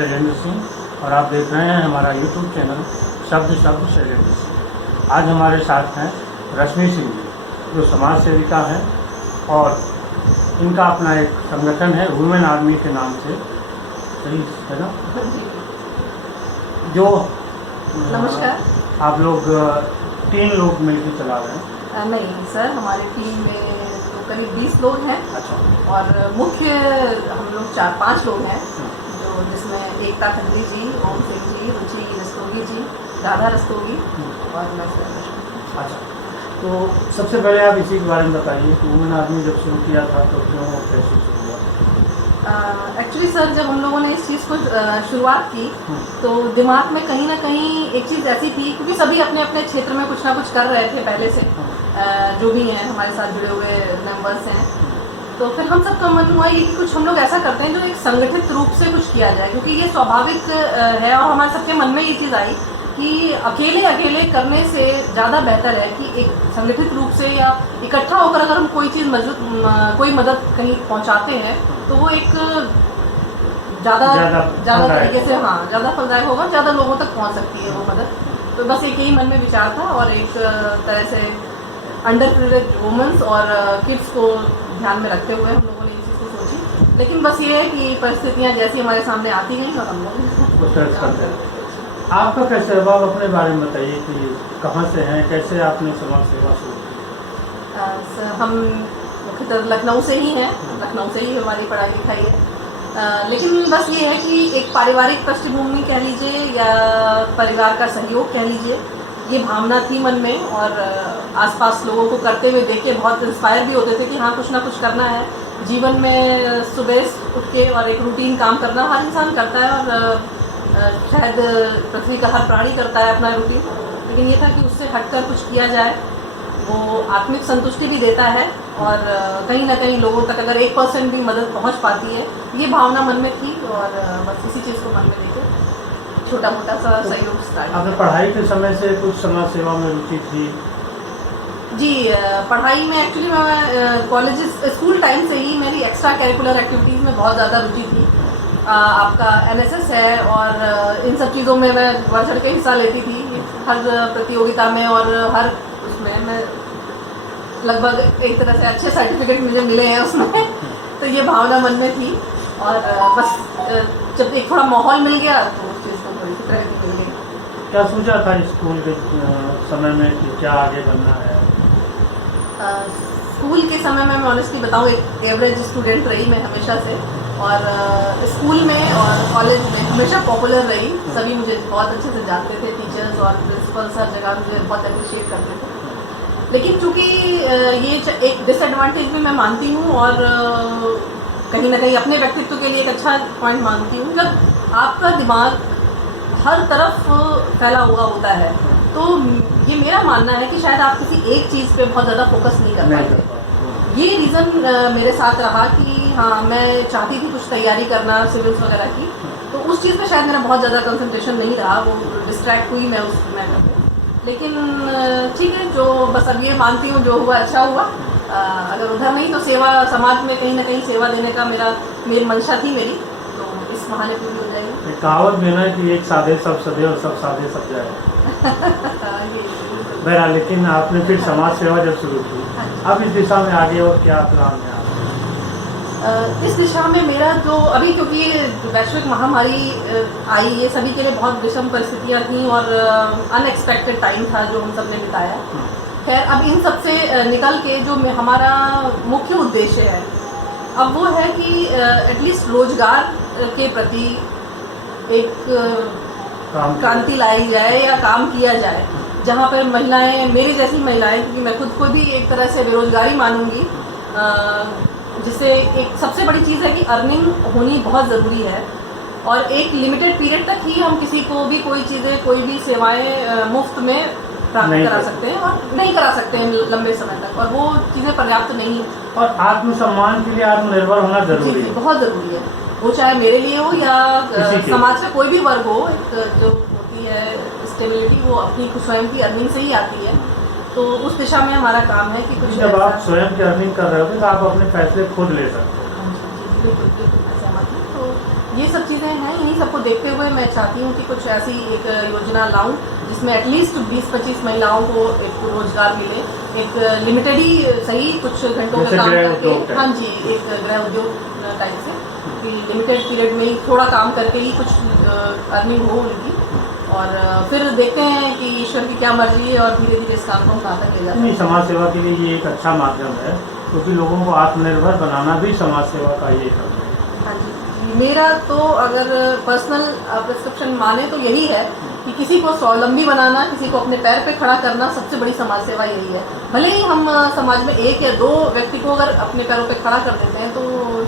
शैलेंद्र सिंह और आप देख रहे हैं हमारा यूट्यूब चैनल शब्द शैलेंद्र सिंह। आज हमारे साथ हैं रश्मि सिंह जी, जो समाज सेविका हैं और इनका अपना एक संगठन है वुमेन आर्मी के नाम से, सही है ना? जो नमस्कार। आप लोग 3 लोग मिलकर चला रहे हैं? नहीं सर, हमारी टीम में तो करीब 20 लोग हैं। अच्छा। और मुख्य हम लोग 4-5 लोग हैं, जो जिसमें एकता खत्री जी, ओम सिंह जी, रुचि रस्तोगी जी, राधा रस्तोगी और मैं स्वयं। अच्छा, तो सबसे पहले आप इसी के बारे में बताइए कि वुमेन आर्मी जब शुरू किया था तो क्यों और कैसे शुरू हुआ? एक्चुअली सर, जब हम लोगों ने इस चीज़ को शुरुआत की तो दिमाग में कहीं ना कहीं एक चीज़ ऐसी थी, क्योंकि सभी अपने अपने क्षेत्र में कुछ ना कुछ कर रहे थे पहले से, जो भी हैं हमारे साथ जुड़े हुए मेंबर्स हैं। तो फिर हम सबका मन हुआ कि कुछ हम लोग ऐसा करते हैं जो एक संगठित रूप से कुछ किया जाए, क्योंकि ये स्वाभाविक है और हमारे सबके मन में ये चीज़ आई कि अकेले करने से ज़्यादा बेहतर है कि एक संगठित रूप से या इकट्ठा होकर अगर हम कोई चीज़ कोई मदद कहीं पहुंचाते हैं तो वो एक ज़्यादा तरीके से, हाँ, ज़्यादा फलदायक होगा, ज़्यादा लोगों तक पहुंच सकती है वो मदद। तो बस एक यही मन में विचार था और एक तरह से अंडर प्रिविलेज्ड वुमेन्स और किड्स को ध्यान में रखते हुए हम लोगों ने इस चीज़ को सोची। लेकिन बस ये है कि परिस्थितियाँ जैसी हमारे सामने आती गई और हम लोग आपका कैसे है? आप अपने बारे में बताइए कि कहाँ से हैं, कैसे आपने समाज सेवा शुरू की? हम मुख्यतः लखनऊ से ही हैं, लखनऊ से ही हमारी पढ़ाई लिखाई है। लेकिन बस ये है कि एक पारिवारिक पृष्ठभूमि कह लीजिए या परिवार का सहयोग कह लीजिए, ये भावना थी मन में। और आसपास लोगों को करते हुए देख के बहुत इंस्पायर भी होते थे कि हाँ, कुछ ना कुछ करना है जीवन में। सुबह उठ के और एक रूटीन काम करना हर इंसान करता है और शायद पृथ्वी का हर प्राणी करता है अपना रूटीन, लेकिन ये था कि उससे हटकर कुछ किया जाए। वो आत्मिक संतुष्टि भी देता है और कहीं ना कहीं लोगों तक अगर 1% भी मदद पहुंच पाती है, ये भावना मन में थी और बस इसी चीज़ को मन में लेकर छोटा मोटा सा सहयोग स्टार्ट। आपने पढ़ाई के समय से कुछ समाज सेवा में रुचि थी? जी, पढ़ाई में एक्चुअली मैं कॉलेज स्कूल टाइम से ही मेरी एक्स्ट्रा करिकुलर एक्टिविटीज़ में बहुत ज़्यादा रुचि थी। आपका NSS है और इन सब चीज़ों में मैं बढ़ चढ़ के हिस्सा लेती थी, हर प्रतियोगिता में और हर उसमें मैं लगभग एक तरह से अच्छे सर्टिफिकेट मुझे मिले हैं उसमें। तो ये भावना मन में थी और बस जब एक थोड़ा माहौल मिल गया तो उस चीज़ को थोड़ी सी प्रगति मिल गई। क्या सोचा था स्कूल के समय में कि क्या आगे बनना है? स्कूल के समय में मैं ऑनेस्टली बताऊँ, एक एवरेज स्टूडेंट रही मैं हमेशा से, और स्कूल में और कॉलेज में हमेशा पॉपुलर रही। सभी मुझे बहुत अच्छे से जानते थे, टीचर्स और प्रिंसिपल्स हर जगह मुझे बहुत अप्रिशिएट करते थे। लेकिन चूँकि ये एक डिसएडवांटेज भी मैं मानती हूँ और कहीं ना कहीं अपने व्यक्तित्व के लिए एक अच्छा पॉइंट मानती हूँ, जब आपका दिमाग हर तरफ फैला हुआ होता है तो ये मेरा मानना है कि शायद आप किसी एक चीज़ पे बहुत ज़्यादा फोकस नहीं कर पाएंगे। ये रीज़न मेरे साथ रहा कि हाँ, मैं चाहती थी कुछ तैयारी करना सिविल्स वगैरह की, तो उस चीज़ पे शायद मेरा बहुत ज़्यादा कंसंट्रेशन नहीं रहा, वो डिस्ट्रैक्ट हुई मैं उस मैटर पे। लेकिन ठीक है, जो बस अब ये मानती हूँ जो हुआ अच्छा हुआ। अगर उधर नहीं तो सेवा, समाज में कहीं ना कहीं सेवा देने का मेरी मंशा थी मेरी, तो इस बहाने पूरी हो जाएगी। एक कहावत भी ना कि एक साधे सब सदे और सब साधे सब जाए। बहरहाल, लेकिन आपने फिर समाज सेवा जब शुरू की, अब इस दिशा में आगे और क्या प्लान है? इस दिशा में मेरा जो अभी, क्योंकि ये वैश्विक महामारी आई, ये सभी के लिए बहुत विषम परिस्थितियाँ थी और अनएक्सपेक्टेड टाइम था जो हम सब ने बिताया। खैर, अब इन सब से निकल के जो हमारा मुख्य उद्देश्य है अब वो है कि एटलीस्ट रोजगार के प्रति एक क्रांति लाई जाए या काम किया जाए, जहाँ पर महिलाएं, मेरी जैसी महिलाएं, क्योंकि मैं खुद को भी एक तरह से बेरोजगारी मानूंगी, जिससे एक सबसे बड़ी चीज़ है कि अर्निंग होनी बहुत ज़रूरी है और एक लिमिटेड पीरियड तक ही हम किसी को भी कोई चीज़ें, कोई भी सेवाएं मुफ्त में प्राप्त करा सकते हैं और नहीं करा सकते हैं लंबे समय तक, और वो चीज़ें पर्याप्त नहीं। और आत्मसम्मान के लिए आत्मनिर्भर होना जरूरी है, बहुत ज़रूरी है, वो चाहे मेरे लिए हो या समाज का कोई भी वर्ग हो। जो होती है स्टेबिलिटी, वो अपनी स्वयं की अर्निंग से ही आती है। तो उस दिशा में हमारा काम है कि कुछ जब आप स्वयं की अर्निंग कर रहे हो तो आप अपने फैसले खुद ले सकते हो। बिल्कुल सहमत हूँ। तो ये सब चीज़ें हैं। इन्हीं सबको देखते हुए मैं चाहती हूँ कि कुछ ऐसी एक योजना लाऊं जिसमें एटलीस्ट 20-25 महिलाओं को एक रोजगार मिले, एक लिमिटेड ही सही कुछ घंटों का काम करके, हाँ जी, एक गृह उद्योग टाइप से कि लिमिटेड पीरियड में ही थोड़ा काम करके ही कुछ अर्निंग हो उनकी, और फिर देखते हैं कि ईश्वर की क्या मर्जी है और धीरे धीरे इस काम को हम कहाँ तक ले जाते हैं। समाज सेवा के लिए ये एक अच्छा माध्यम है, क्योंकि लोगों को आत्मनिर्भर बनाना भी समाज सेवा का ही काम है। हाँ जी, मेरा तो अगर पर्सनल प्रिस्क्रिप्शन माने तो यही है कि किसी को स्वावलंबी बनाना, किसी को अपने पैर पे खड़ा करना, सबसे बड़ी समाज सेवा यही है। भले ही हम समाज में 1 या 2 व्यक्ति को अगर अपने पैरों पे खड़ा कर देते हैं तो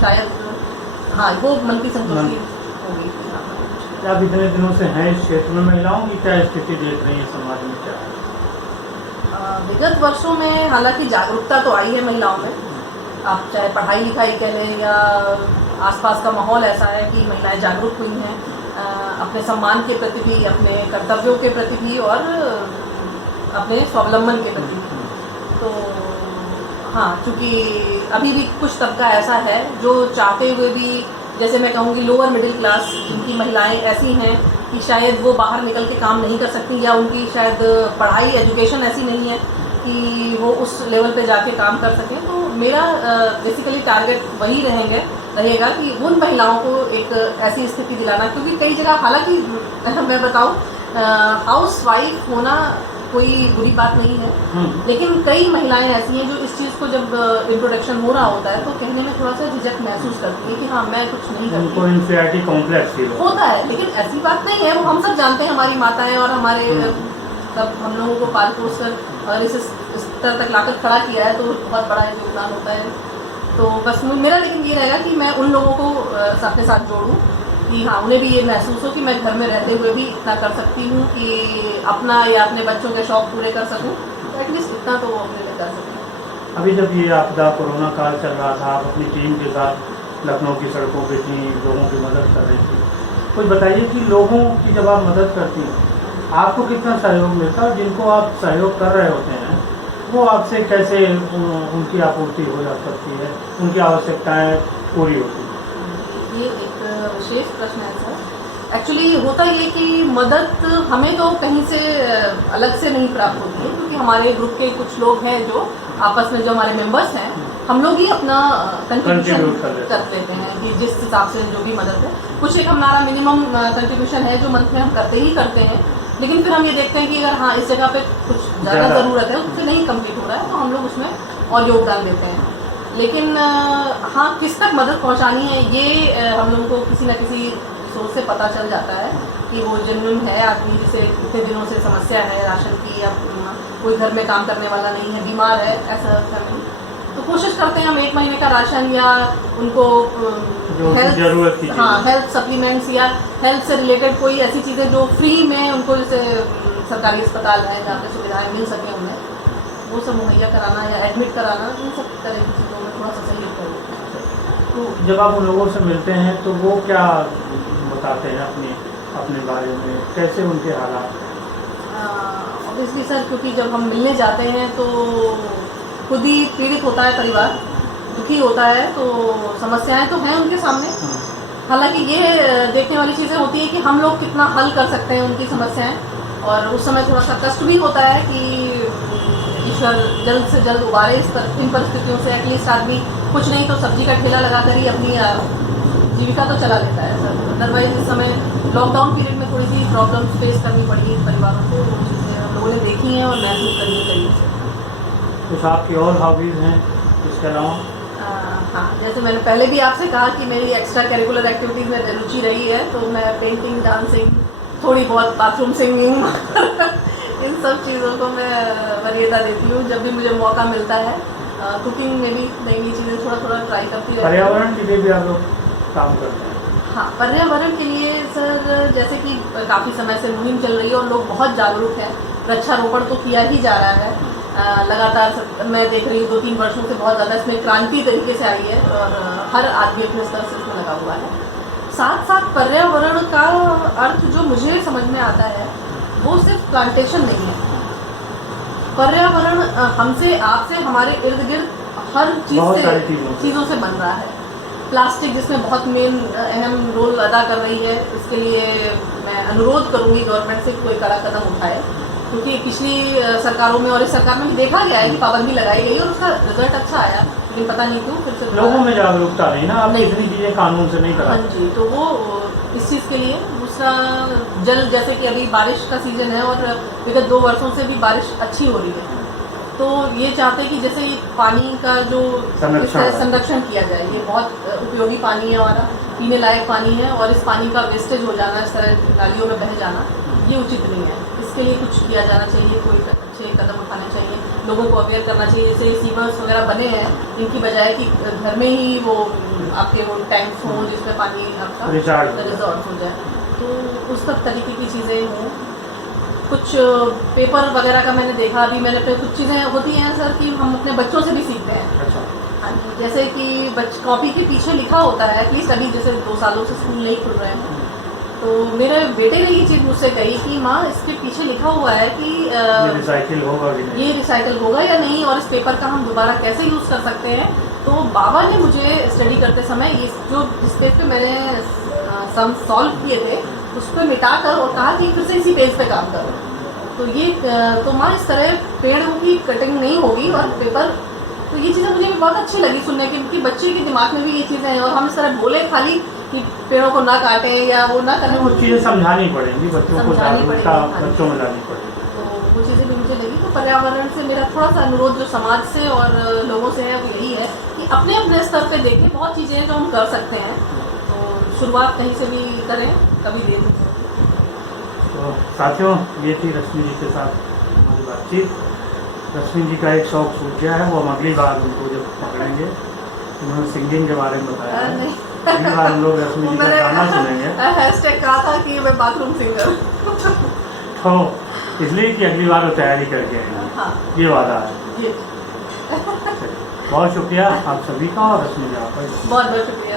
शायद हाँ वो मन की संतुष्टि होगी। क्या आप इतने दिनों से हैं इस क्षेत्र में, महिलाओं की क्या स्थिति देख रही है समाज में, क्या है? विगत वर्षों में हालांकि जागरूकता तो आई है महिलाओं में, आप चाहे पढ़ाई लिखाई कह लें या आसपास का माहौल ऐसा है कि महिलाएं जागरूक हुई हैं अपने सम्मान के प्रति भी, अपने कर्तव्यों के प्रति भी और अपने स्वावलंबन के प्रति भी। तो हाँ, चूँकि अभी भी कुछ तबका ऐसा है जो चाहते हुए भी, जैसे मैं कहूँगी लोअर मिडिल क्लास, जिनकी महिलाएं ऐसी हैं कि शायद वो बाहर निकल के काम नहीं कर सकती, या उनकी शायद पढ़ाई एजुकेशन ऐसी नहीं है कि वो उस लेवल पे जाके काम कर सकें। तो मेरा बेसिकली टारगेट वही रहेगा कि उन महिलाओं को एक ऐसी स्थिति दिलाना, क्योंकि कई जगह हालांकि मैं बताऊँ हाउस वाइफ होना कोई बुरी बात नहीं है, लेकिन कई महिलाएं ऐसी हैं जो इस चीज़ को जब इंट्रोडक्शन हो रहा होता है तो कहने में थोड़ा सा झिझक महसूस करती है कि हाँ मैं कुछ नहीं करती, उनको इन्फीरियरिटी कॉम्प्लेक्स फील होता है। लेकिन ऐसी बात नहीं है, वो हम सब जानते हैं, हमारी माताएं और हमारे तब हम लोगों को पाल पोस कर और इस स्तर तक लाकर खड़ा किया है, तो बहुत बड़ा योगदान होता है। तो बस मेरा लेकिन ये रहेगा कि मैं उन लोगों को अपने साथ जोड़ूँ कि हाँ उन्हें भी ये महसूस हो कि मैं घर में रहते हुए भी इतना कर सकती हूँ कि अपना या अपने बच्चों के शौक पूरे कर सकूँ, तो एटलीस्ट इतना तो वो अपने लिए कर सकें। अभी जब ये आपदा कोरोना काल चल रहा था, आप अपनी टीम के साथ लखनऊ की सड़कों पे थी, लोगों की मदद कर रही थी, कुछ बताइए कि लोगों की जब आप मदद करती हैं आपको कितना सहयोग मिलता है, और जिनको आप सहयोग कर रहे होते हैं वो आपसे कैसे उनकी आपूर्ति हो जा सकती है, उनकी आवश्यकताएँ पूरी होती हैं? ये एक विशेष प्रश्न है सर। एक्चुअली होता ये कि मदद हमें तो कहीं से अलग से नहीं प्राप्त होती है, क्योंकि हमारे ग्रुप के कुछ लोग हैं जो आपस में, जो हमारे मेंबर्स हैं, हम लोग ही अपना कंट्रीब्यूशन कर लेते हैं कि जिस हिसाब से जो भी मदद है। कुछ एक हमारा मिनिमम कंट्रीब्यूशन है जो मंथ में हम करते हैं, लेकिन फिर हम ये देखते हैं कि अगर हाँ इस जगह पे कुछ ज़्यादा ज़रूरत है, उससे नहीं कंप्लीट हो रहा है, तो हम लोग उसमें और योगदान देते हैं। लेकिन हाँ किस तक मदद पहुंचानी है ये हम लोगों को किसी न किसी सोर्स से पता चल जाता है कि वो जेन्युइन है आदमी, जिसे इतने दिनों से समस्या है राशन की, या कोई घर में काम करने वाला नहीं है, बीमार है, ऐसा नहीं। तो कोशिश करते हैं हम 1 महीने का राशन या उनको हेल्थ सप्लीमेंट्स या हेल्थ से रिलेटेड कोई ऐसी चीज़ें जो फ्री में उनको, जैसे सरकारी अस्पताल है जहाँ पे सुविधाएँ मिल सके उन्हें, वो सब मुहैया कराना या एडमिट कराना, इन सब तरह की चीज़ों में थोड़ा सा सहयोग करें। तो जब आप उन लोगों से मिलते हैं तो वो क्या बताते हैं अपने बारे में, कैसे उनके हालात? ऑब्वियसली सर, क्योंकि जब हम मिलने जाते हैं तो खुद ही पीड़ित होता है परिवार, दुखी होता है, तो समस्याएं तो हैं उनके सामने। हालांकि ये देखने वाली चीज़ें होती हैं कि हम लोग कितना हल कर सकते हैं उनकी समस्याएं, और उस समय थोड़ा सा कष्ट भी होता है कि ईश्वर जल्द से जल्द उबारे इन परिस्थितियों से। एटलीस्ट आदमी कुछ नहीं तो सब्जी का ठेला लगाकर ही अपनी जीविका तो चला लेता है सर। अदरवाइज इस समय लॉकडाउन पीरियड में थोड़ी सी प्रॉब्लम्स फेस करनी पड़ी परिवारों को, वो चीज़ें हम लोगों ने देखी हैं और महसूस करनी चाहिए। कुछ आपकी और हॉबीज़ हैं इसके अलावा? हाँ, जैसे मैंने पहले भी आपसे कहा कि मेरी एक्स्ट्रा करिकुलर एक्टिविटीज़ में रुचि रही है, तो मैं पेंटिंग, डांसिंग, थोड़ी बहुत बाथरूम सिंगिंग इन सब चीज़ों को मैं वरीयता देती हूँ जब भी मुझे मौका मिलता है। कुकिंग में भी नई नई चीज़ें थोड़ा ट्राई करती रहती हूँ। पर्यावरण के लिए भी आप लोग काम करते हैं? हाँ, पर्यावरण के लिए सर जैसे कि काफ़ी समय से मुहिम चल रही है और लोग बहुत जागरूक हैं, वृक्षारोपण तो किया ही जा रहा है लगातार। मैं देख रही हूँ 2-3 वर्षों से बहुत ज़्यादा इसमें क्रांति तरीके से आई है और हर आदमी अपने स्तर से इसमें लगा हुआ है। साथ साथ पर्यावरण का अर्थ जो मुझे समझ में आता है वो सिर्फ प्लांटेशन नहीं है। पर्यावरण हमसे, आपसे, हमारे इर्द गिर्द हर चीज़ों से बन रहा है। प्लास्टिक जिसमें बहुत मेन अहम रोल अदा कर रही है, इसके लिए मैं अनुरोध करूंगी गवर्नमेंट से कोई कड़ा कदम उठाए, क्योंकि पिछली सरकारों में और इस सरकार में देखा गया है कि पाबंदी लगाई गई और उसका रिजल्ट अच्छा आया, लेकिन पता नहीं क्यों फिर से लोगों में जागरूकता नहीं ना, आपने इतनी चीजें कानून से नहीं करा। हाँ जी, तो वो इस चीज़ के लिए। दूसरा, जल, जैसे कि अभी बारिश का सीजन है और विगत 2 वर्षों से भी बारिश अच्छी हो रही है, तो ये चाहते हैं कि जैसे ये पानी का जो संरक्षण किया जाए। ये बहुत उपयोगी पानी है हमारा, पीने लायक पानी है, और इस पानी का वेस्टेज हो जाना, इस तरह नालियों में बह जाना, ये उचित नहीं है। इसके लिए कुछ किया जाना चाहिए, कोई अच्छे कदम उठाने चाहिए, लोगों को अवेयर करना चाहिए। जैसे सीवर्स वगैरह बने हैं, इनकी बजाय कि घर में ही वो आपके वो टैंक्स हों जिसमें पानी आपका रिजॉर्ट हो जाए, तो उस सब तरीके की चीज़ें हों। कुछ पेपर वगैरह का मैंने देखा, अभी मैंने पे कुछ चीज़ें होती हैं सर कि हम अपने बच्चों से भी सीखते हैं। अच्छा। हाँ जी, जैसे कि कॉपी के पीछे लिखा होता है, एटलीस्ट अभी जैसे 2 सालों से स्कूल नहीं खुल रहे हैं, तो मेरे बेटे ने ये चीज़ मुझसे कही कि माँ, इसके पीछे लिखा हुआ है कि ये रिसाइकिल होगा कि नहीं, ये रिसाइकिल होगा या नहीं, और इस पेपर का हम दोबारा कैसे यूज़ कर सकते हैं। तो बाबा ने मुझे स्टडी करते समय ये जो जिस पेज पे मैंने सम सॉल्व किए थे उस पर मिटा कर और कहा कि फिर से इसी पेज पे काम करो। तो ये तो माँ, इस तरह पेड़ों की कटिंग नहीं होगी और पेपर, तो ये चीज़ें मुझे भी बहुत अच्छी लगी सुनने की, कि बच्चे के दिमाग में भी ये चीज़ें हैं, और हम इस तरह बोले खाली कि पेड़ों को ना काटें या वो ना करें, वो चीज़ें समझानी पड़ेंगी, बच्चों को जागरूकता बच्चों में लानी पड़ेगी। तो वो चीज़ें भी मुझे लगी। तो पर्यावरण से मेरा थोड़ा सा अनुरोध जो समाज से और लोगों से है वो यही है कि अपने अपने स्तर पे देखें, बहुत चीज़ें हैं जो हम कर सकते हैं, तो शुरुआत कहीं से भी करें, कभी देर नहीं होगी। तो साथियों, ये थी रश्मि जी के साथ हमारी बातचीत। रश्मि जी का एक शौक छूट गया है, वो हम अगली बार उनको जब पकड़ेंगे, उन्होंने सिंगिंग के बारे में बताया है, अगली बार हम लोग रश्मि जी का गाना सुनेंगे। हैशटैग कहा था कि मैं बाथरूम सिंगर तो इसलिए कि अगली बार वो तैयारी करके आएंगे। हाँ, ये वादा है। जी बहुत शुक्रिया आप सभी का, और रश्मि जी आपका बहुत बहुत शुक्रिया।